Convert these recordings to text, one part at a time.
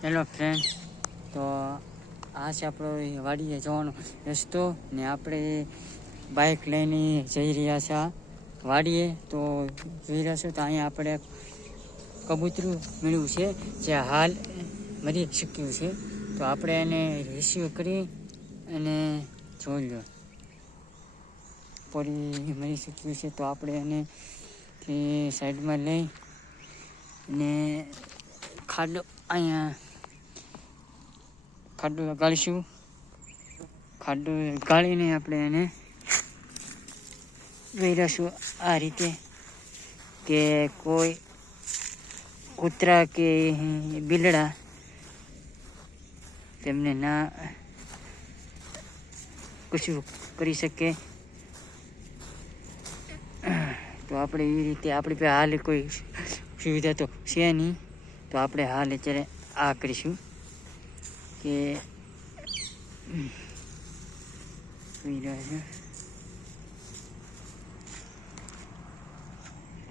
Hello friend તો આ છે આપણો વાડીએ જવાનો રસ્તો ને આપણે બાઇક લઈને જઈ રહ્યા છે વાડીએ. તો જોઈ રહ્યા છો તો અહીંયા આપણે કબૂતરું મળ્યું છે જે હાલ મરી શક્યું છે. તો આપણે એને રિસીવ કરી અને જોઈ લો. પડી મરી શક્યું છે તો આપણે એને સાઈડમાં લઈ અને ખાડો અહીંયા ખાડો લગાડીશું. ખાડો લગાડીને આપણે એને વેરાશું આ રીતે કે કોઈ કૂતરા કે બિલડા તેમને ના કશું કરી શકે. તો આપણે એ રીતે આપણી પાસે હાલ કોઈ સુવિધા તો છે નહીં. તો આપણે હાલ અત્યારે આ કરીશું. કે સુઈ રહ્યા છે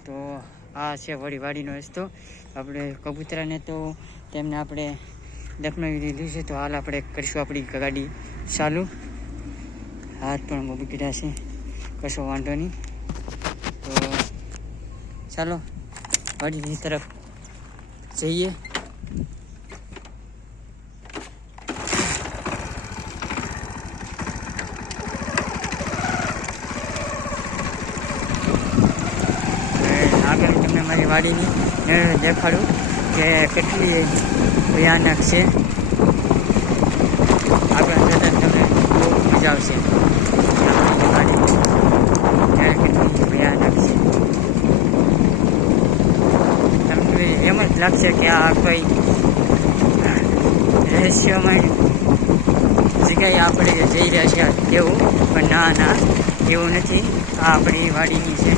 તો આ છે વળી વાડીનો રસ્તો. આપણે કબૂતરાને તો તેમને આપણે દફનાવી દીધું છે. તો હાલ આપણે કરીશું આપણી ગાડી ચાલુ. હાથ પણ મૂકી દીધા છે. કશો વાંધો નહીં. તો ચાલો વાડીની તરફ જઈએ. મારી વાડીની નજર દેખાડું કે કેટલી ભયાનક છે. આગળ જતાં તમને બહુ મજા આવશે આપણી કેટલી ભયાનક છે. તમને એમ જ લાગશે કે આ કોઈ રહસ્યમય જગ્યાએ આપણે જઈ રહ્યા છીએ તેવું, પણ ના ના, એવું નથી. આ આપણી વાડીની છે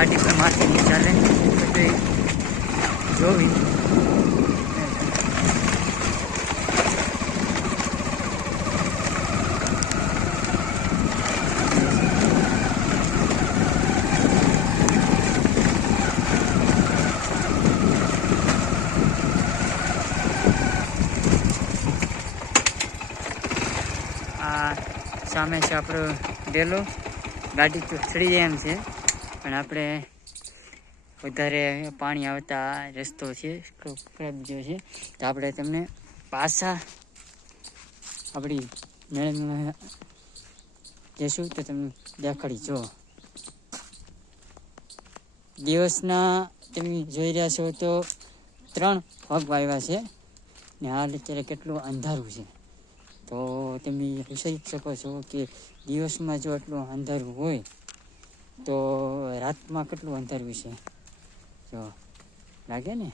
ગાડી પણ માથે ચાલે. બધું જોવી. સામે છે આપણો ડેલો. ગાડી ચડી જાય એમ છે. પણ આપણે વધારે પાણી આવતા રસ્તો છે, ખરાબ જો છે, તો આપણે તમને પાછા આપણી મેળામાં જઈશું તો તમે દેખાડી જો દિવસના તમે જોઈ રહ્યા છો તો ત્રણ પગ વાવ્યા છે ને હાલ અત્યારે કેટલું અંધારું છે. તો તમે વિચારી શકો છો કે દિવસમાં જો આટલું અંધારું હોય તો રાતમાં કેટલું અંધારું છે જો, લાગે ને?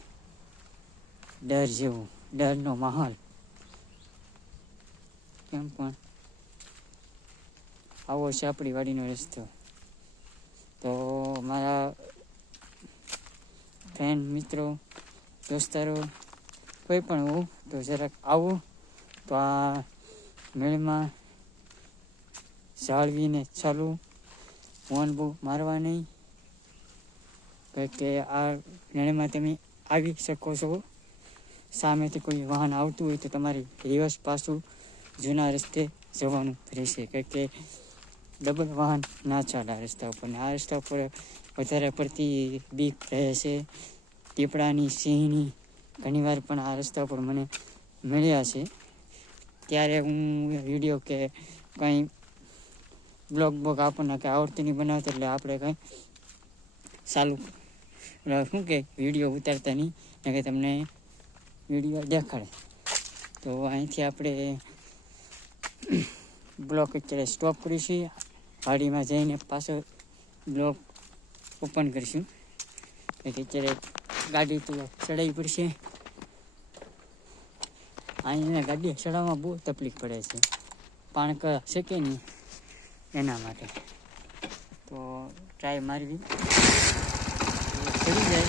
ડર જેવું, ડરનો માહોલ. કેમ પણ? આવો છે આપણી વાડીનો રસ્તો. તો મારા ફ્રેન્ડ મિત્રો, દોસ્તારો, કોઈ પણ હોઉં તો જરાક આવું, તો આ મેળમાં જાળવીને ચાલુ. ફોન બહુ મારવા નહીં. કે આ મેળામાં તમે આવી શકો છો. સામેથી કોઈ વાહન આવતું હોય તો તમારે રિવર્સ પાછું જૂના રસ્તે જવાનું રહેશે. કારણ કે ડબલ વાહન ના ચાલે આ રસ્તા ઉપર. આ રસ્તા ઉપર વધારે પડતી બીક રહે છે. દીપડાની સિંહની ઘણીવાર પણ આ રસ્તા ઉપર મને મળ્યા છે. ત્યારે હું વીડિયો કે કંઈ બ્લોગ બોગ આપણને કંઈ આવડતું નહીં બનાવતા એટલે આપણે કંઈ સારું શું કે, વીડિયો ઉતારતા નહીં કે તમને વીડિયો દેખાડે. તો અહીંથી આપણે બ્લોક અત્યારે સ્ટોપ કરીશું. વાડીમાં જઈને પાછો બ્લોક ઓપન કરીશું. અત્યારે ગાડી તો ચડાવી પડશે. અહીંયા ગાડી ચડાવવામાં બહુ તકલીફ પડે છે. પાણક શકે નહીં? એના માટે. તો ટ્રાય મારવી. ચડી જાય.